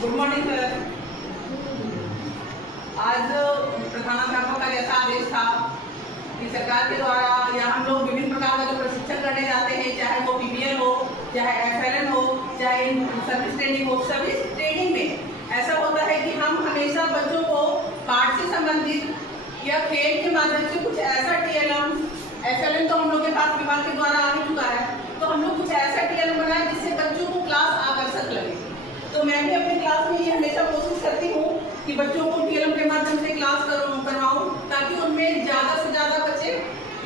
Good morning sir. आज प्रधानाध्यापक का ऐसा आदेश था कि सरकार के द्वारा या हम लोग विभिन्न प्रकार का जो प्रशिक्षण करने जाते हैं, चाहे वो PPL हो, चाहे FLN हो, चाहे सर्विस ट्रेनिंग हो, सभी ट्रेनिंग में ऐसा होता है कि हम हमेशा बच्चों को पाठ से संबंधित या खेल के माध्यम से कुछ ऐसा TLM, FLN तो हम लोग के पास विभाग के द्वारा आ चुका है, तो हम लोग कुछ ऐसा TLM बनाए जिससे बच्चों को क्लास आकर्षक लगे। तो मैं भी अपनी क्लास में ये हमेशा कोशिश करती हूँ कि बच्चों को TLM के माध्यम से क्लास करवाऊँ ताकि उनमें ज़्यादा से ज़्यादा बच्चे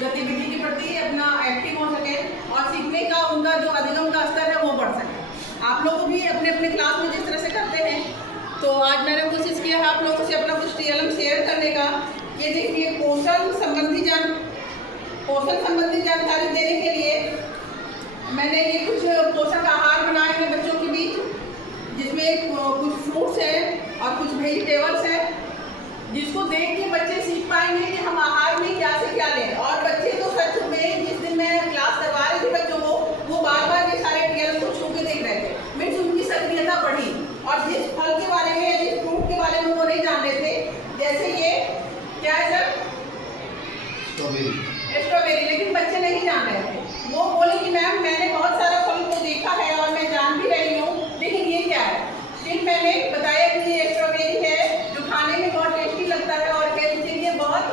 गतिविधि के प्रति अपना एक्टिव हो सके और सीखने का उनका जो अधिगम का स्तर है वो बढ़ सके। आप लोग भी अपने अपने क्लास में जिस तरह से करते हैं, तो आज मैंने कोशिश किया है आप लोगों से अपना कुछ TLM शेयर करने का। ये देखिए, पोषण संबंधी जानकारी देने के लिए मैंने ये कुछ पोषक आहार बनाए हैं बच्चों के बीच, जिसमें कुछ फ्रूट्स हैं और कुछ वेजिटेबल्स हैं, जिसको देख के बच्चे सीख पाएंगे कि हम आहार में क्या से क्या लें। और बच्चे तो सच में जिस दिन मैं क्लास करवा रही थी बच्चों को, वो बार बार ये सारे TLM को छू के देख रहे थे, मीन्स उनकी सक्रियता बढ़ी। और जिस फल के बारे में या जिस फ्रूट के बारे में वो नहीं जान रहे थे, जैसे ये क्या है सर, स्ट्रॉबेरी, लेकिन बच्चे नहीं जान रहे थे। वो बोले कि मैम मैंने बहुत सारा फल को देखा है और मैं जान भी रही हूँ, लेकिन ये क्या है। फिर मैंने बताया कि ये स्ट्रॉबेरी है जो खाने में बहुत टेस्टी लगता है और हेल्थ के लिए बहुत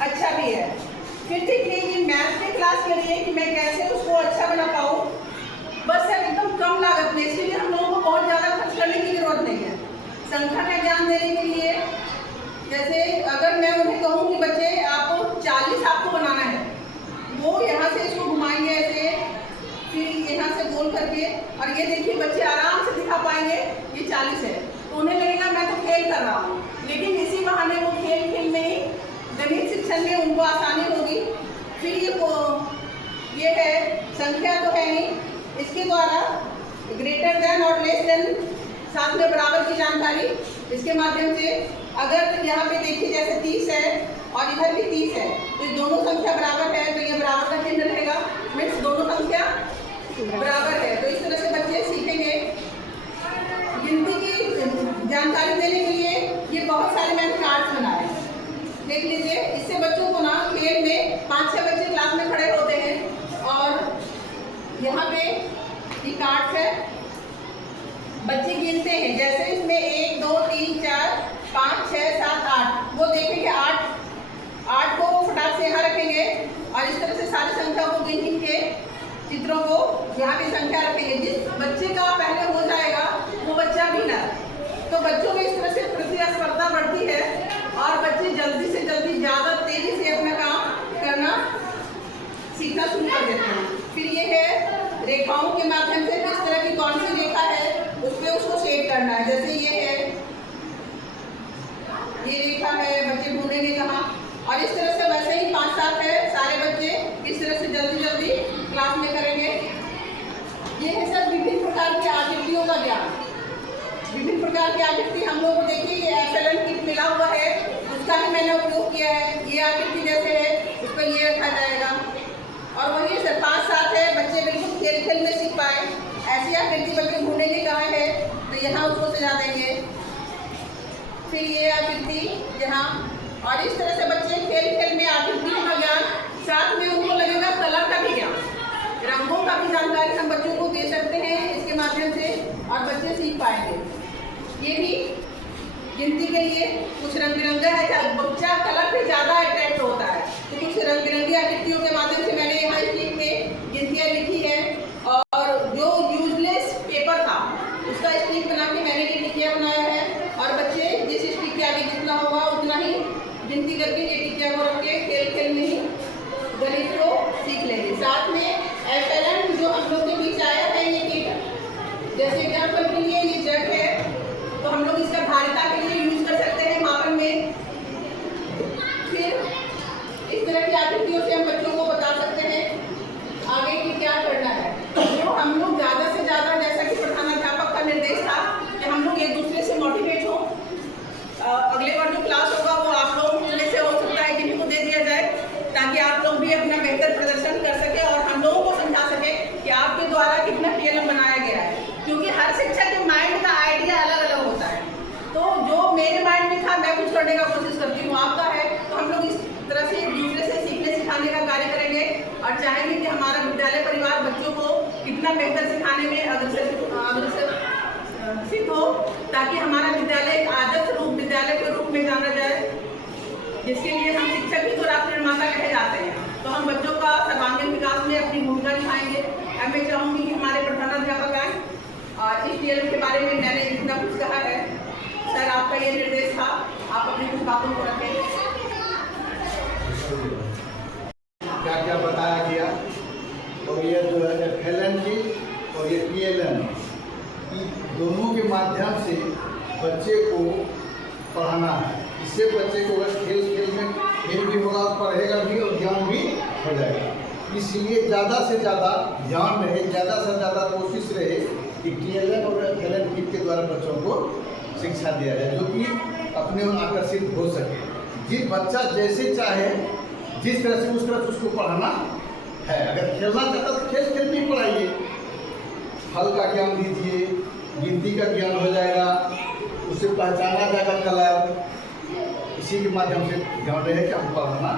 अच्छा भी है। फिर देखिए ये मैथ के क्लास के लिए कि मैं कैसे उसको अच्छा बना पाऊँ, बस सर एकदम कम लागत में, इसलिए हम लोगों को बहुत ज़्यादा खर्च करने की जरूरत नहीं है। संख्या का ज्ञान देने के लिए जैसे अगर मैं उन्हें कहूँ कि बच्चे आपको 40 आपको बनाना है, वो यहाँ से इसको घुमाएंगे ऐसे, फिर यहाँ से गोल करके, और ये देखिए बच्चे आराम से दिखा पाएंगे ये 40 है, तो उन्हें लगेगा मैं तो खेल कर रहा हूँ। लेकिन इसी बहाने वो खेल में ही गणित शिक्षण में उनको आसानी होगी। फिर ये है संख्या तो है ही, इसके द्वारा ग्रेटर देन और लेस देन, साथ में बराबर की जानकारी, इसके माध्यम से अगर यहाँ पे देखिए जैसे 30 है और इधर भी 30 है, तो ये दोनों संख्या बराबर है, तो ये बराबर का चिन्ह रहेगा, मीन्स दोनों संख्या बराबर है। तो इस तरह से बच्चे सीखेंगे। गिनती की जानकारी देने के लिए ये बहुत सारे मैंने कार्ड्स बनाए, देख लीजिए। इससे बच्चों को ना खेल में 5-6 बच्चे क्लास में खड़े होते हैं और यहाँ पे ये कार्ड्स है, बच्चे गिनते हैं। जैसे इसमें 1 2 3 4 5 6 7 8, वो देखेंगे 8 को फटाक से यहाँ रखेंगे और इस तरह से सारी संख्या को गिन के चित्रों को यहाँ पे संख्या रखेंगे। जिस बच्चे का पहले हो जाएगा वो बच्चा विनर। तो बच्चों में इस तरह से प्रतिस्पर्धा बढ़ती है और बच्चे जल्दी से जल्दी ज़्यादा तेजी से अपना काम करना सीखना शुरू कर देते हैं। फिर ये है रेखाओं के माध्यम से किस तरह की कौन सी रेखा है उस पर उसको सेट करना है। जैसे ये है, ये रेखा है, बच्चे ढूंढेंगे कहाँ, और इस तरह से वैसे ही 5-7 है, सारे बच्चे इस तरह से जल्दी जल्दी क्लास में करेंगे। ये है सर विभिन्न प्रकार की आकृतियों का ज्ञान। विभिन्न प्रकार की आकृति हम लोग को देखिए, ये FLN किट मिला हुआ है, उसका ही मैंने उपयोग किया है। ये आकृति जैसे है उस पर ये रखा जाएगा, और वही सर 5-7 है, बच्चे बिल्कुल खेल में सीख पाए। ऐसी आकृति बच्चे ढूंढेंगे कहाँ है, तो यहाँ उसको सजा देंगे। फिर ये आकृति यहाँ, और इस तरह से बच्चे खेल में आकृतियों का ज्ञान, साथ में उनको लगेगा कलर का भी ज्ञान, रंगों का भी जानकारी हम बच्चों को दे सकते हैं इसके माध्यम से, और बच्चे सीख पाएंगे। ये भी गिनती के लिए कुछ रंग बिरंगा है, बच्चा कलर पे ज़्यादा अट्रैक्ट होता है, तो कुछ रंग बिरंगी आकृतियों के माध्यम से मैंने यहाँ स्टिक में गिनतियाँ लिखी है। और जो यूजलेस पेपर था उसका स्टिक बना के मैंने ये टिकिया बनाया है, और बच्चे जिस स्टिक के आगे जितना होगा उतना ही गिनती करके ये टिकिया को रख के खेल में ही गणित को सीख लेंगे। साथ में FLN जो हम लोग के बीच आया है ये किट, जैसे एग्जाम्पल के लिए ये जग है, तो हम लोग इसका धारिता के लिए यूज कर सकते हैं मापन में। फिर इस तरह की आकृतियों से हम बच्चों को बता सकते हैं आगे की क्या करना है। तो हम लोग ज़्यादा से ज़्यादा, जैसा कि प्रधानाध्यापक का निर्देश था कि हम लोग एक दूसरे से मोटिवेट हों। अगले बार जो क्लास होगा वो आप लोगों में से हो सकता है किसी को दे दिया जाए, ताकि आप लोग भी अपना बेहतर छोड़ने का कोशिश करती हूँ, आपका है। तो हम लोग इस तरह से एक दूसरे से सीखने सिखाने का कार्य करेंगे और चाहेंगे कि हमारा विद्यालय परिवार बच्चों को कितना बेहतर सिखाने में अग्रसर सिद्ध हो, ताकि हमारा विद्यालय एक आदर्श विद्यालय के रूप में जाना जाए, जिसके लिए हम शिक्षक ही तो राष्ट्र निर्माता कहे जाते हैं। तो हम बच्चों का सर्वांगीण विकास में अपनी भूमिका निभाएंगे। अब मैं चाहूँगी कि हमारे प्रधानाध्यापक आए और इस DLM के बारे में मैंने इतना कुछ कहा है। सर, आपका ये निर्देश था, आप अपनी कुछ बातों को रखें। क्या क्या बताया गया, और ये जो है FLNT और ये PLN, दोनों के माध्यम से बच्चे को पढ़ाना है। इससे बच्चे को अगर खेल में खेल भी होगा, पढ़ेगा भी और ज्ञान भी हो जाएगा। इसलिए ज़्यादा से ज़्यादा ध्यान रहे, ज़्यादा से ज़्यादा कोशिश रहे कि TLN और FLNT के द्वारा बच्चों को शिक्षा दिया जाए, जो कि अपने ओर आकर्षित हो सके। जिस बच्चा जैसे चाहे, जिस तरह से उस तरह से उसको पढ़ाना है। अगर खेलना चाहता तो खेल में पढ़ाइए, फल का ज्ञान दीजिए, गिनती का ज्ञान हो जाएगा, उससे पहचाना जाएगा कलर। इसी के माध्यम से ध्यान रहे कि हम पढ़ाना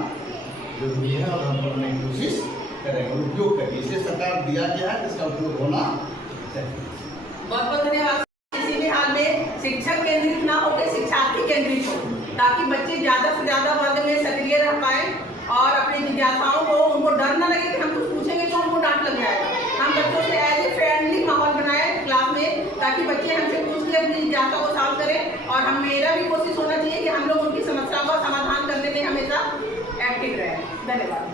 जरूरी है और हम पढ़ने की कोशिश करेंगे, उपयोग करेंगे। इसे सरकार दिया गया है, इसका उपयोग होना चाहिए। बहुत बहुत धन्यवाद। किसी भी हाल में शिक्षक केंद्रित ना होकर शिक्षार्थी केंद्रित हो, ताकि बच्चे ज़्यादा से ज़्यादा वर्ग में सक्रिय रह पाए और अपनी जिज्ञासाओं को, उनको डर ना लगे कि हम कुछ पूछेंगे तो हमको डांट लग जाएगा। हम बच्चों से एज ए फ्रेंडली माहौल बनाए क्लास में, ताकि बच्चे हमसे पूछ के अपनी जिज्ञासा को सॉल्व करें। और हम मेरा भी कोशिश होना चाहिए कि हम लोग उनकी समस्याओं का समाधान करने में हमेशा एक्टिव रहें। धन्यवाद।